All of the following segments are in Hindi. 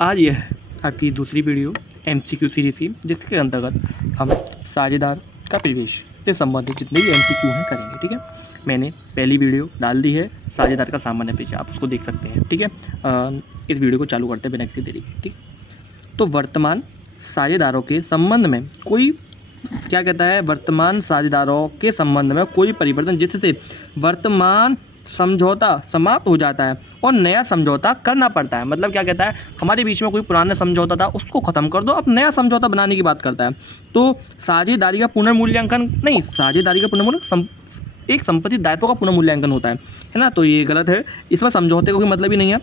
आज यह है आपकी दूसरी वीडियो MCQ सीरीज़ की, जिसके अंतर्गत हम साझेदार का प्रवेश से संबंधित जितने भी MCQ हैं करेंगे। ठीक है, मैंने पहली वीडियो डाल दी है साझेदार का सामान्य परिचय, आप उसको देख सकते हैं। ठीक है, इस वीडियो को चालू करते हैं बिना किसी देरी के। ठीक, तो वर्तमान साझेदारों के संबंध में कोई क्या कहता है, वर्तमान साझेदारों के संबंध में कोई परिवर्तन जिससे वर्तमान समझौता समाप्त हो जाता है और नया समझौता करना पड़ता है। मतलब क्या कहता है, हमारे बीच में कोई पुराना समझौता था उसको ख़त्म कर दो, अब नया समझौता बनाने की बात करता है। तो साझेदारी का पुनर्मूल्यांकन नहीं, साझेदारी का पुनर्मूल्यांकन एक संपत्ति दायित्व का पुनर्मूल्यांकन होता है ना, तो ये गलत है, इसमें समझौते का कोई मतलब ही नहीं है।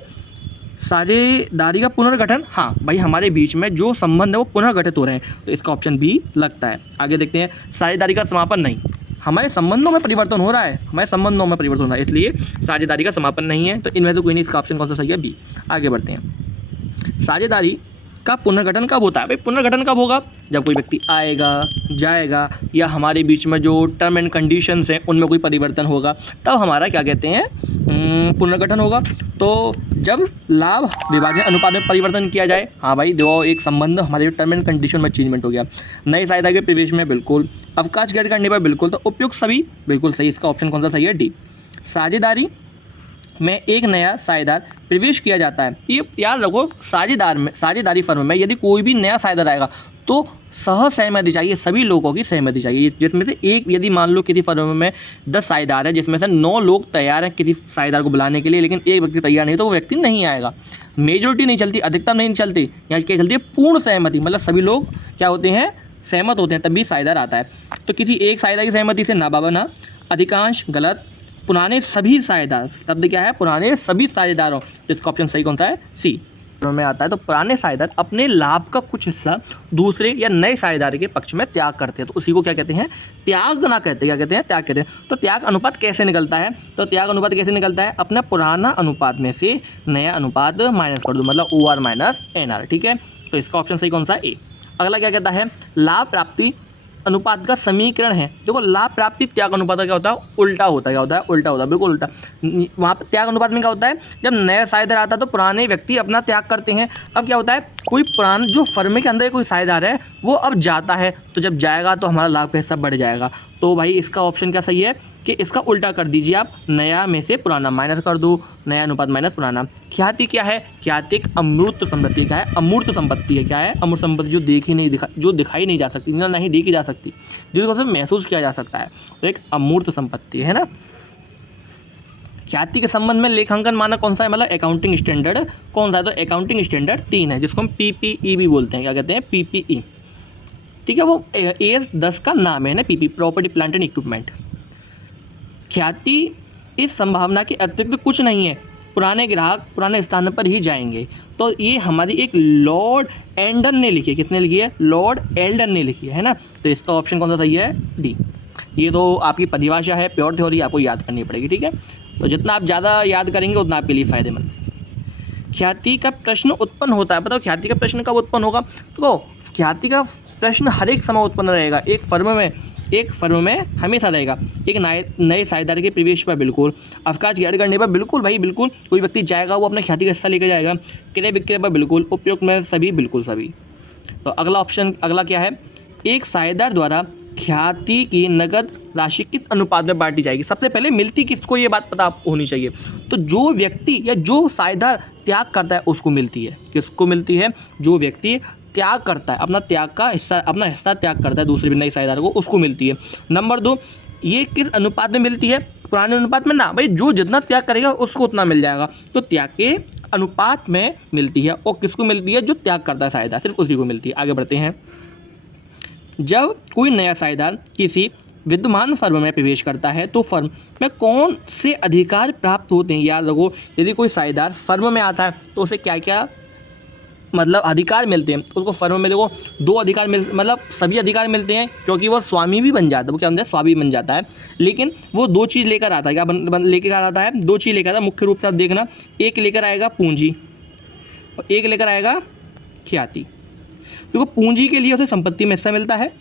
साझेदारी का पुनर्गठन, हाँ भाई, हमारे बीच में जो संबंध है वो पुनर्गठित हो रहे हैं, तो इसका ऑप्शन बी लगता है। आगे देखते हैं, साझेदारी का समापन नहीं, हमारे संबंधों में परिवर्तन हो रहा है, हमारे संबंधों में परिवर्तन हो रहा है, इसलिए साझेदारी का समापन नहीं है, तो इनमें से कोई नहीं, इसका ऑप्शन कौन सा सही है, बी। आगे बढ़ते हैं, साझेदारी का पुनर्गठन कब होता है? भाई पुनर्गठन कब होगा? जब कोई व्यक्ति आएगा जाएगा या हमारे बीच में जो टर्म एंड कंडीशंस हैं उनमें कोई परिवर्तन होगा, तब हमारा क्या कहते हैं, पुनर्गठन होगा। तो जब लाभ विभाजन अनुपात में परिवर्तन किया जाए, हाँ भाई दो एक संबंध हमारे जो टर्म एंड कंडीशन में चेंजमेंट हो गया। नए साझेदार के प्रवेश में बिल्कुल, अवकाश ग्रहण करने पर बिल्कुल, तो उपयुक्त सभी बिल्कुल सही, इसका ऑप्शन कौन सा सही है, डी। साझेदारी में एक नया साझेदार प्रवेश किया जाता है, ये याद रखो, साझेदारी फर्म में यदि कोई भी नया साझेदार आएगा तो सह सहमति चाहिए, सभी लोगों की सहमति चाहिए, जिसमें से एक, यदि मान लो किसी फर्म में 10 साझेदार है जिसमें से 9 लोग तैयार हैं किसी साझेदार को बुलाने के लिए, लेकिन एक व्यक्ति तैयार नहीं, तो वो व्यक्ति नहीं आएगा। मेजोरिटी नहीं चलती, अधिकतम नहीं चलती, यहाँ क्या चलती है, पूर्ण सहमति, मतलब सभी लोग क्या होते हैं, सहमत होते हैं, तभी साझेदार आता है। तो किसी एक साझेदार की सहमति से ना बाबा ना, अधिकांश गलत, पुराने सभी साझेदार, शब्द क्या है, पुराने सभी साझेदारों, इसका ऑप्शन सही कौन सा है, सी में आता है। तो पुराने साझेदार अपने लाभ का कुछ हिस्सा दूसरे या नए साझेदार के पक्ष में त्याग करते हैं, तो उसी को क्या कहते हैं, त्याग ना कहते हैं, क्या कहते हैं, त्याग कहते हैं। तो त्याग अनुपात कैसे निकलता है, तो त्याग अनुपात कैसे निकलता है, अपना पुराना अनुपात में से नया अनुपात माइनस कर दो, मतलब OR माइनस NR। ठीक है, तो इसका ऑप्शन सही कौन सा, ए। अगला क्या कहता है, लाभ प्राप्ति अनुपात का समीकरण है। देखो, लाभ प्राप्ति त्याग अनुपात का क्या होता है, उल्टा होता है, क्या होता है, उल्टा होता है, बिल्कुल उल्टा। वहाँ पर त्याग अनुपात में क्या होता है, जब नया साझेदार आता है तो पुराने व्यक्ति अपना त्याग करते हैं। अब क्या होता है, कोई पुराना जो फर्म के अंदर कोई साझेदार है वो अब जाता है, तो जब जाएगा तो हमारा लाभ का हिस्सा बढ़ जाएगा। तो भाई इसका ऑप्शन क्या सही है कि इसका उल्टा कर दीजिए आप, नया में से पुराना माइनस कर दो, नया अनुपात माइनस पुराना। ख्याति क्या है, ख्याति एक अमूर्त संपत्ति का है, अमूर्त संपत्ति है, क्या है, अमूर्त संपत्ति, जो दिखाई नहीं जा सकती, ना नहीं देखी जा सकती, जिसको सिर्फ महसूस किया जा सकता है, तो एक अमूर्त संपत्ति है ना। ख्याति के संबंध में लेखांकन मानक कौन सा है, मतलब अकाउंटिंग स्टैंडर्ड कौन सा है, तो अकाउंटिंग स्टैंडर्ड 3 है, जिसको हम PPE भी बोलते हैं, क्या कहते हैं, PPE। ठीक है, वो AS 10 का नाम है ना, PP, property plant and equipment. ख्याति इस संभावना के अतिरिक्त कुछ नहीं है, पुराने ग्राहक पुराने स्थान पर ही जाएंगे। तो ये हमारी एक लॉर्ड एल्डन ने लिखी है, किसने लिखी है, लॉर्ड एल्डन ने लिखी है ना, तो इसका ऑप्शन कौन सा सही है, डी। ये तो आपकी परिभाषा है, प्योर थ्योरी आपको याद करनी पड़ेगी। ठीक है, तो जितना आप ज़्यादा याद करेंगे उतना आपके लिए फ़ायदेमंद है। ख्याति का प्रश्न उत्पन्न होता है, बताओ ख्याति का प्रश्न कब उत्पन्न होगा, तो ख्याति का प्रश्न हर एक समय उत्पन्न रहेगा, एक फर्म में हमेशा रहेगा। एक नए साझेदार के प्रवेश पर बिल्कुल, अवकाश ग्रहण करने पर बिल्कुल, भाई बिल्कुल, कोई व्यक्ति जाएगा वो अपना ख्याति का हिस्सा लेकर जाएगा, क्रय विक्रय पर बिल्कुल, उपयुक्त में सभी, बिल्कुल सभी। तो अगला ऑप्शन, अगला क्या है, एक साझेदार द्वारा ख्याति की नगद राशि किस अनुपात में बांटी जाएगी। सबसे पहले मिलती किसको, ये बात पता होनी चाहिए। तो जो व्यक्ति या जो साझेदार त्याग करता है उसको मिलती है, किसको मिलती है, जो व्यक्ति त्याग करता है, अपना त्याग का हिस्सा, अपना हिस्सा त्याग करता है दूसरे नए साझेदार को, उसको मिलती है। नंबर 2, ये किस अनुपात में मिलती है, पुराने अनुपात में ना, भाई जो जितना त्याग करेगा उसको उतना मिल जाएगा, तो त्याग के अनुपात में मिलती है। और किसको मिलती है, जो त्याग करता है साझेदार, सिर्फ उसी को मिलती है। आगे बढ़ते हैं, जब कोई नया साझेदार किसी विद्यमान फर्म में प्रवेश करता है तो फर्म में कौन से अधिकार प्राप्त होते हैं। याद रखो, यदि कोई साझेदार फर्म में आता है तो उसे क्या क्या मतलब अधिकार मिलते हैं, उसको फर्म में देखो 2 अधिकार मतलब सभी अधिकार मिलते हैं, क्योंकि वो स्वामी भी बन जाता है, वो क्या बनता है, स्वामी बन जाता है। लेकिन वो 2 चीज़ लेकर आता है, क्या लेकर आता है, 2 चीज़ लेकर आता है, मुख्य रूप से आप देखना, एक लेकर आएगा पूंजी और एक लेकर आएगा ख्याति। क्योंकि पूंजी के लिए उसे संपत्ति में हिस्सा मिलता है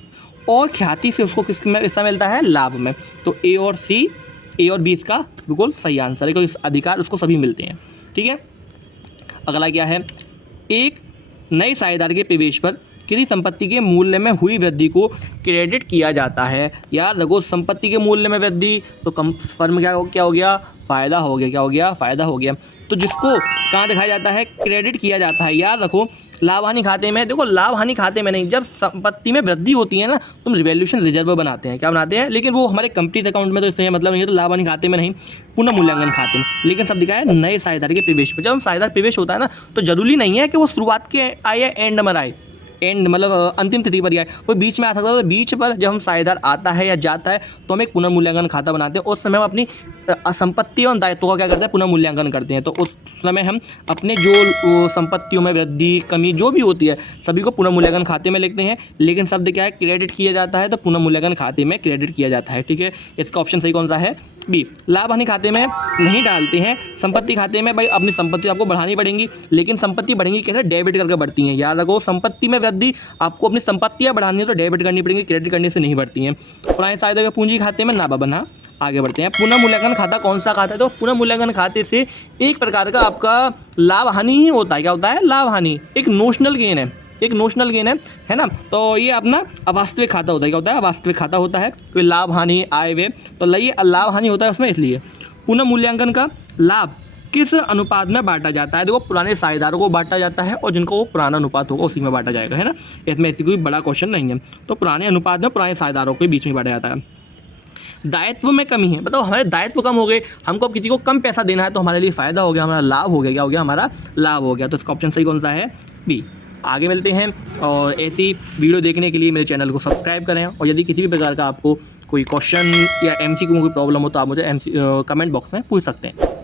और ख्याति से उसको किस में हिस्सा मिलता है, लाभ में। तो A और B इसका बिल्कुल सही आंसर है, क्योंकि अधिकार उसको सभी मिलते हैं। ठीक है, अगला क्या है, एक नए साझेदार के प्रवेश पर किसी संपत्ति के मूल्य में हुई वृद्धि को क्रेडिट किया जाता है। याद रखो, संपत्ति के मूल्य में वृद्धि तो कम फर्म क्या हो गया, फ़ायदा हो गया। क्या हो गया, फ़ायदा हो गया। तो जिसको कहाँ दिखाया जाता है, क्रेडिट किया जाता है। याद रखो, लाभ हानि खाते में, देखो लाभ हानि खाते में नहीं, जब संपत्ति में वृद्धि होती है ना तो हम रिवैल्यूएशन रिजर्व बनाते हैं। क्या बनाते हैं, लेकिन वो हमारे कंपनीज अकाउंट में तो इससे मतलब नहीं है, तो लाभ हानि खाते में नहीं, पुनः मूल्यांकन खाते में। लेकिन सब दिखाया है नए साझेदार के प्रवेश पर। जब हम साझेदार प्रवेश होता है ना तो जरूरी नहीं है कि वो शुरुआत के आए या एंड में आए, एंड मतलब अंतिम तिथि पर ही आए, कोई बीच में आ सकता है। तो बीच पर जब हम साझेदार आता है या जाता है तो हम एक पुनर्मूल्यांकन खाता बनाते हैं। उस समय हम अपनी संपत्तियों और दायित्वों का क्या करते हैं, पुनर्मूल्यांकन करते हैं। तो उस समय हम अपने जो संपत्तियों में वृद्धि कमी जो भी होती है सभी को पुनर्मूल्यांकन खाते में लिखते हैं। लेकिन शब्द क्या है, क्रेडिट किया जाता है, तो पुनर्मूल्यांकन खाते में क्रेडिट किया जाता है। ठीक है, इसका ऑप्शन सही कौन सा है, बी। लाभ हानि खाते में नहीं डालते हैं, संपत्ति खाते में भाई अपनी संपत्ति आपको बढ़ानी पड़ेंगी, लेकिन संपत्ति बढ़ेंगी कैसे, डेबिट करके बढ़ती हैं। याद रखो, संपत्ति में वृद्धि आपको अपनी संपत्तियां बढ़ानी है तो डेबिट करनी पड़ेंगी, क्रेडिट करने से नहीं बढ़ती हैं। पुराने साझेदार के पूंजी खाते में ना बना। आगे बढ़ते हैं। पुनः मूल्यांकन खाता कौन सा खाता है, तो पुनः मूल्यांकन खाते से एक प्रकार का आपका लाभ हानि ही होता है। क्या होता है, लाभ हानि, एक नोशनल गेन है, एक नोशनल गेन है ना। तो ये अपना अवास्तविक खाता होता है। क्या होता है, अवास्तविक खाता होता है। कोई लाभ हानि आय व्यय, तो ये लाभ हानि होता है उसमें। इसलिए पुनः मूल्यांकन का लाभ किस अनुपात में बांटा जाता है, देखो पुराने साझेदारों को बांटा जाता है और जिनको वो पुराना अनुपात होगा उसी में बांटा जाएगा, है ना। इसमें ऐसी कोई बड़ा क्वेश्चन नहीं है। तो पुराने अनुपात में पुराने साझेदारों के बीच में बांटा जाता है। दायित्व में कमी है, बताओ हमारे दायित्व कम हो गए, हमको अब किसी को कम पैसा देना है तो हमारे लिए फ़ायदा हो गया, हमारा लाभ हो गया। क्या हो गया, हमारा लाभ हो गया। तो इसका ऑप्शन सही कौन सा है, बी। आगे मिलते हैं और ऐसी वीडियो देखने के लिए मेरे चैनल को सब्सक्राइब करें। और यदि किसी भी प्रकार का आपको कोई क्वेश्चन या एमसीक्यू में कोई प्रॉब्लम हो तो आप मुझे कमेंट बॉक्स में पूछ सकते हैं।